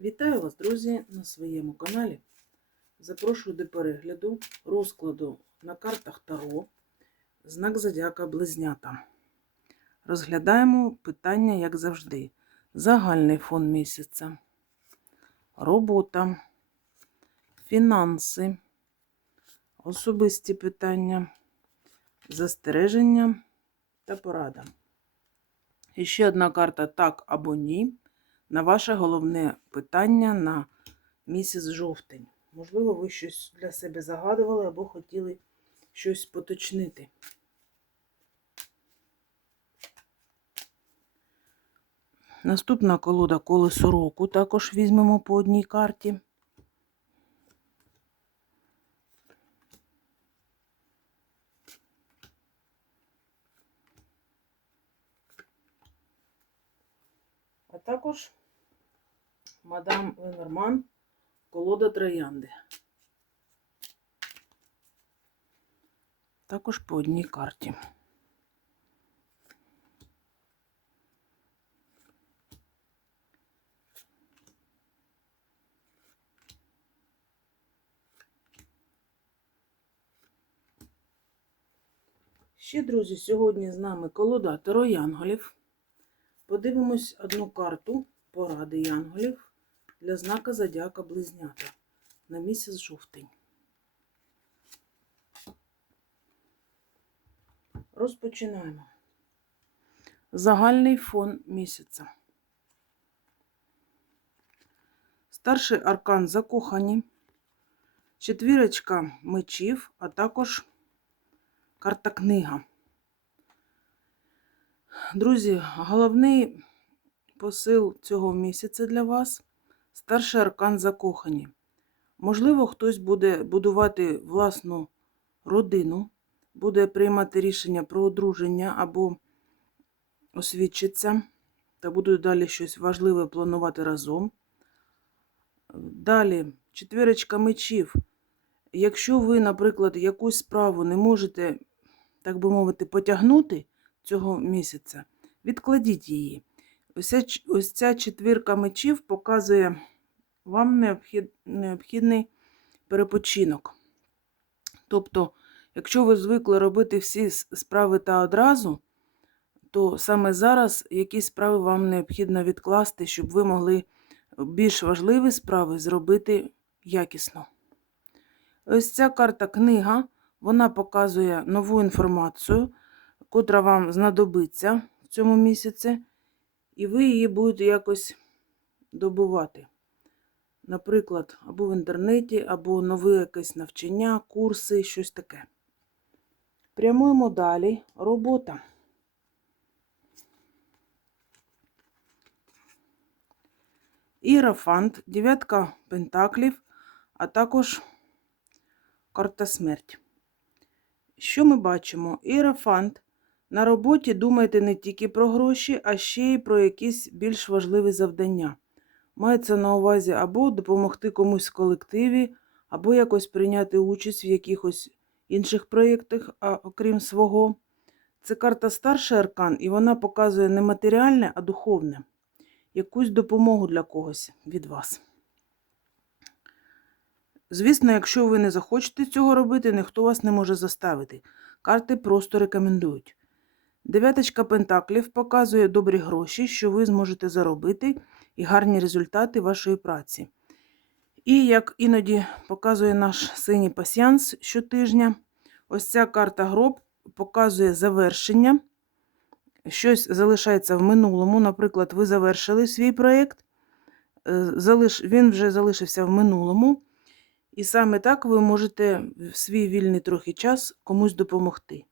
Вітаю вас, друзі, на своєму каналі. Запрошую до перегляду розкладу на картах Таро знак Зодіака Близнята. Розглядаємо питання, як завжди. Загальний фон місяця, робота, фінанси, особисті питання, застереження та порада. І ще одна карта так або ні на ваше головне питання на місяць жовтень. Можливо, ви щось для себе загадували або хотіли щось поточнити. Наступна колода колесо року також візьмемо по одній карті. А також мадам Ленорман, колода троянди. Також по одній карті. Ще, друзі, сьогодні з нами колода Таро Янголів. Подивимось одну карту поради янголів для знака Зодіака Близнята на місяць жовтень. Розпочинаємо. Загальний фон місяця. Старший аркан закохані, четвірочка мечів, а також карта книга. Друзі, головний посил цього місяця для вас старший аркан закохані. Можливо, хтось буде будувати власну родину, буде приймати рішення про одруження або освідчиться, та будуть далі щось важливе планувати разом. Далі, четвірочка мечів. Якщо ви, наприклад, якусь справу не можете, так би мовити, потягнути цього місяця, відкладіть її. Ось ось ця четвірка мечів показує вам необхід, необхідний перепочинок. Тобто, якщо ви звикли робити всі справи та одразу, то саме зараз якісь справи вам необхідно відкласти, щоб ви могли більш важливі справи зробити якісно. Ось ця карта книга, вона показує нову інформацію, котра вам знадобиться в цьому місяці, і ви її будете якось добувати. Наприклад, або в інтернеті, або нове якесь навчання, курси, щось таке. Прямуємо далі. Робота. Іерофант, дев'ятка пентаклів, а також карта смерть. Що ми бачимо? Іерофант. На роботі думайте не тільки про гроші, а ще й про якісь більш важливі завдання. Мається на увазі або допомогти комусь в колективі, або якось прийняти участь в якихось інших проєктах, окрім свого. Це карта старший аркан, і вона показує не матеріальне, а духовне, якусь допомогу для когось від вас. Звісно, якщо ви не захочете цього робити, ніхто вас не може заставити. Карти просто рекомендують. Дев'яточка пентаклів показує добрі гроші, що ви зможете заробити, і гарні результати вашої праці. І, як іноді показує наш синій пасіянс щотижня, ось ця карта гроб показує завершення. Щось залишається в минулому. Наприклад, ви завершили свій проєкт, він вже залишився в минулому. І саме так ви можете в свій вільний трохи час комусь допомогти.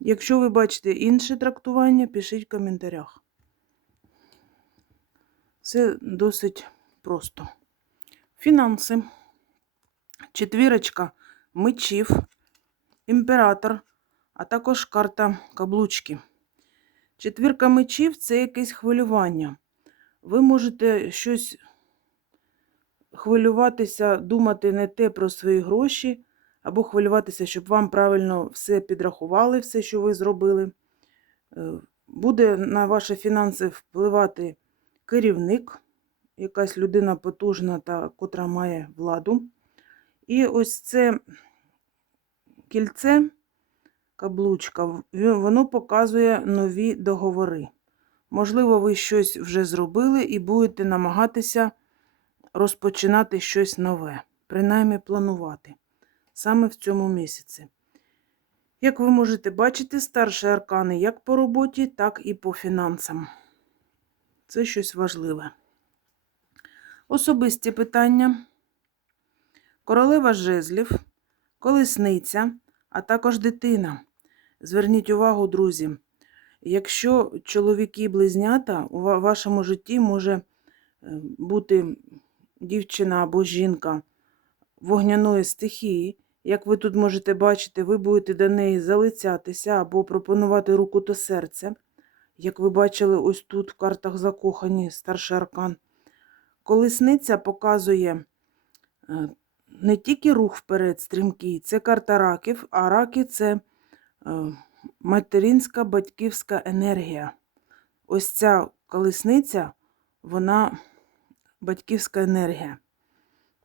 Якщо ви бачите інше трактування, пишіть в коментарях. Це досить просто. Фінанси, четвірочка мечів, імператор, а також карта каблучки. Четвірка мечів це якесь хвилювання. Ви можете щось хвилюватися, думати не те про свої гроші, або хвилюватися, щоб вам правильно все підрахували, все, що ви зробили. Буде на ваші фінанси впливати керівник, якась людина потужна та котра має владу. І ось це кільце, каблучка, воно показує нові договори. Можливо, ви щось вже зробили і будете намагатися розпочинати щось нове, принаймні планувати саме в цьому місяці. Як ви можете бачити, старші аркани як по роботі, так і по фінансам. Це щось важливе. Особисті питання. Королева жезлів, колесниця, а також дитина. Зверніть увагу, друзі, якщо чоловіки-близнята у вашому житті може е, бути дівчина або жінка вогняної стихії, як ви тут можете бачити, ви будете до неї залицятися або пропонувати руку до серця. Як ви бачили, ось тут в картах закохані старший аркан. Колесниця показує е, не тільки рух вперед, стрімкий, це карта раків, а раки це е, материнська батьківська енергія. Ось ця колесниця, вона батьківська енергія.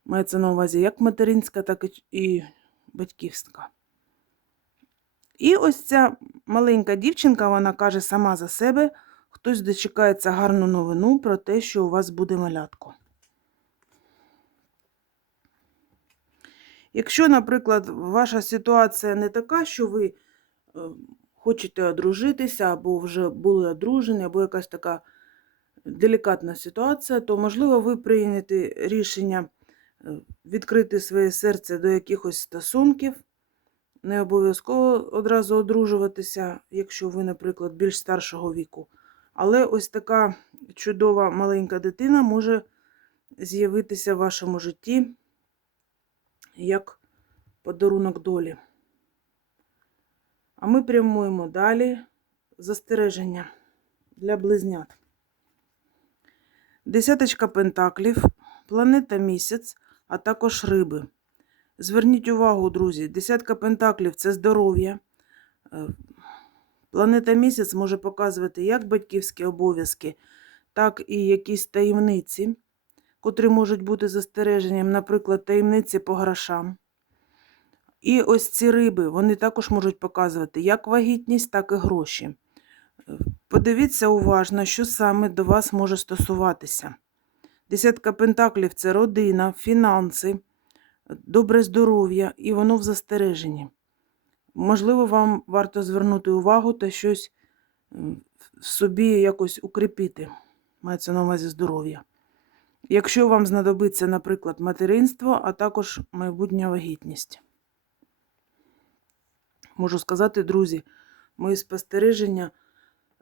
Мається на увазі як материнська, так і батьківська. І ось ця маленька дівчинка, вона каже сама за себе, хтось дочекається гарну новину про те, що у вас буде малятко. Якщо, наприклад, ваша ситуація не така, що ви е, хочете одружитися, або вже були одружені, або якась така делікатна ситуація, то, можливо, ви прийняте рішення відкрити своє серце до якихось стосунків. Не обов'язково одразу одружуватися, якщо ви, наприклад, більш старшого віку. Але ось така чудова маленька дитина може з'явитися в вашому житті як подарунок долі. А ми прямуємо далі застереження для близнят. Десяточка пентаклів, планета місяць, а також риби. Зверніть увагу, друзі, десятка пентаклів це здоров'я. Е, Планета місяць може показувати як батьківські обов'язки, так і якісь таємниці, котрі можуть бути застереженням, наприклад, таємниці по грошам. І ось ці риби, вони також можуть показувати як вагітність, так і гроші. Е, Подивіться уважно, що саме до вас може стосуватися. Десятка пентаклів це родина, фінанси, добре здоров'я, і воно в застереженні. Можливо, вам варто звернути увагу та щось в собі якось укріпити. Мається на увазі здоров'я. Якщо вам знадобиться, наприклад, материнство, а також майбутня вагітність. Можу сказати, друзі, мої спостереження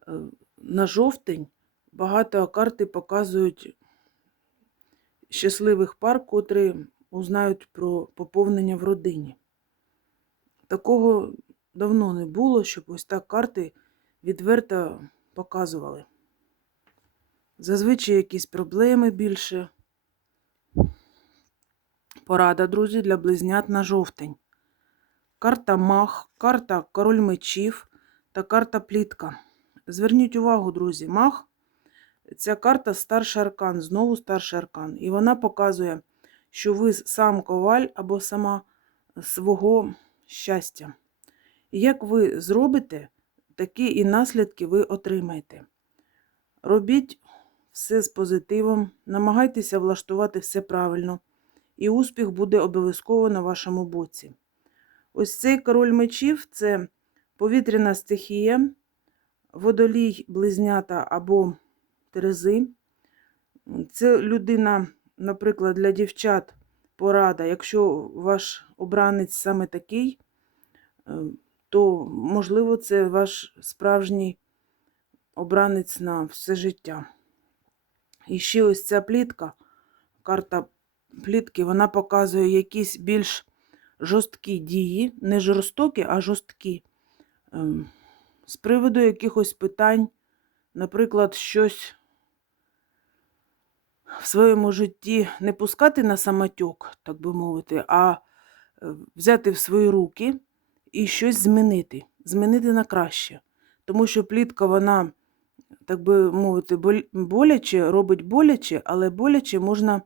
е, на жовтень багато карти показують щасливих пар, котрі узнають про поповнення в родині. Такого давно не було, щоб ось так карти відверто показували. Зазвичай якісь проблеми більше. Порада, друзі, для близнят на жовтень. Карта Мах, карта Король мечів та карта Плітка. Зверніть увагу, друзі, Мах ця карта старший аркан, знову старший аркан. І вона показує, що ви сам коваль або сама свого щастя. І як ви зробите, такі і наслідки ви отримаєте. Робіть все з позитивом, намагайтеся влаштувати все правильно, і успіх буде обов'язково на вашому боці. Ось цей король мечів це повітряна стихія, водолій, близнята або терези. Це людина, наприклад, для дівчат порада. Якщо ваш обранець саме такий, е, то, можливо, це ваш справжній обранець на все життя. І ще ось ця плітка, карта плітки, вона показує якісь більш жорсткі дії, не жорстокі, а жорсткі. Ем, З приводу якихось питань, наприклад, щось в своєму житті не пускати на самотьок, так би мовити, а е, взяти в свої руки і щось змінити, змінити на краще. Тому що плітка, вона так би мовити, боляче, робить боляче, але боляче можна,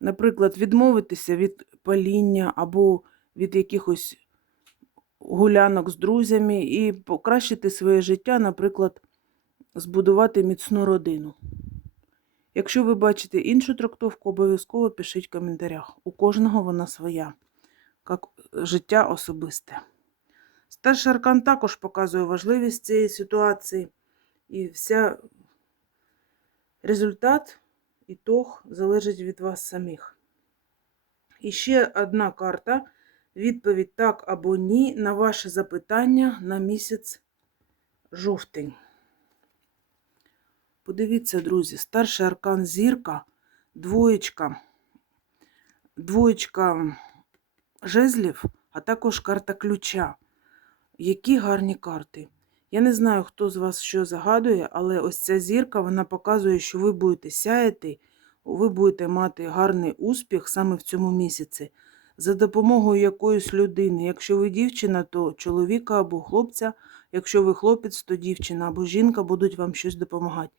наприклад, відмовитися від паління або від якихось гулянок з друзями і покращити своє життя, наприклад, збудувати міцну родину. Якщо ви бачите іншу трактовку, обов'язково пишіть в коментарях. У кожного вона своя, як життя особисте. Старший аркан також показує важливість цієї ситуації, і вся результат, ітог залежить від вас самих. І ще одна карта. Відповідь так або ні на ваше запитання на місяць жовтень. Подивіться, друзі, старший аркан зірка, двоєчка, двоєчка жезлів, а також карта ключа. Які гарні карти. Я не знаю, хто з вас що загадує, але ось ця зірка вона показує, що ви будете сяяти, ви будете мати гарний успіх саме в цьому місяці. За допомогою якоїсь людини. Якщо ви дівчина, то чоловіка або хлопця. Якщо ви хлопець, то дівчина або жінка будуть вам щось допомагати.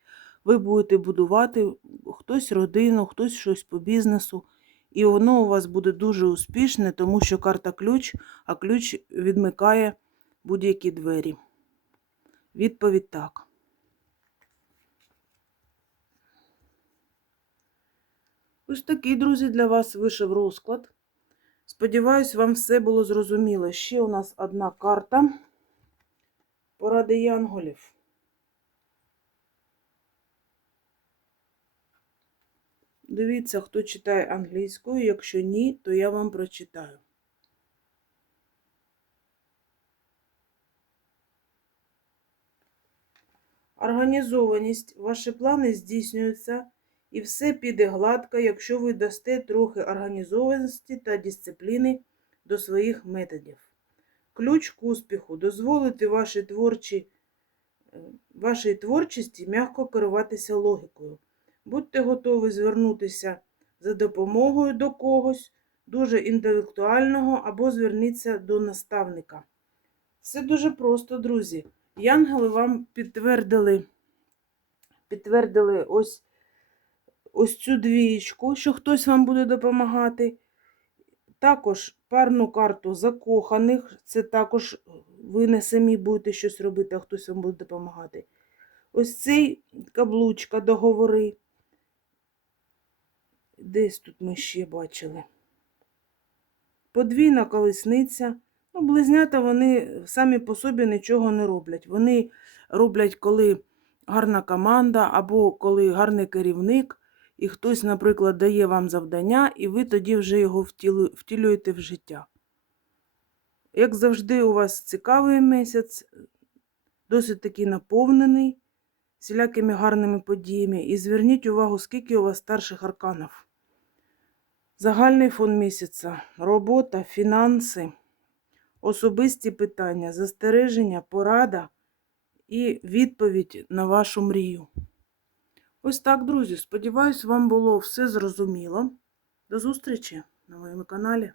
Ви будете будувати хтось родину, хтось щось по бізнесу. І воно у вас буде дуже успішне, тому що карта ключ, а ключ відмикає будь-які двері. Відповідь так. Ось такий, друзі, для вас вийшов розклад. Сподіваюсь, вам все було зрозуміло. Ще у нас одна карта поради янголів. Дивіться, хто читає англійською. Якщо ні, то я вам прочитаю. Організованість. Ваші плани здійснюються. І все піде гладко, якщо ви дасте трохи організованості та дисципліни до своїх методів. Ключ к успіху дозволити вашій, творчі, е, вашій творчості м'яко керуватися логікою. Будьте готові звернутися за допомогою до когось дуже інтелектуального або зверніться до наставника. Все дуже просто, друзі. Янгели вам підтвердили, підтвердили ось ось цю двієчку, що хтось вам буде допомагати. Також парну карту закоханих, це також ви не самі будете щось робити, а хтось вам буде допомагати. Ось цей каблучка, договори. Десь тут ми ще бачили. Подвійна колесниця. Ну, близнята вони самі по собі нічого не роблять. Вони роблять, коли гарна команда або коли гарний керівник і хтось, наприклад, дає вам завдання, і ви тоді вже його втілюєте в життя. Як завжди, у вас цікавий місяць, досить таки наповнений всілякими гарними подіями. І зверніть увагу, скільки у вас старших арканів. Загальний фон місяця, робота, фінанси, особисті питання, застереження, порада і відповідь на вашу мрію. Ось так, друзі. Сподіваюсь, вам було все зрозуміло. До зустрічі на моєму каналі.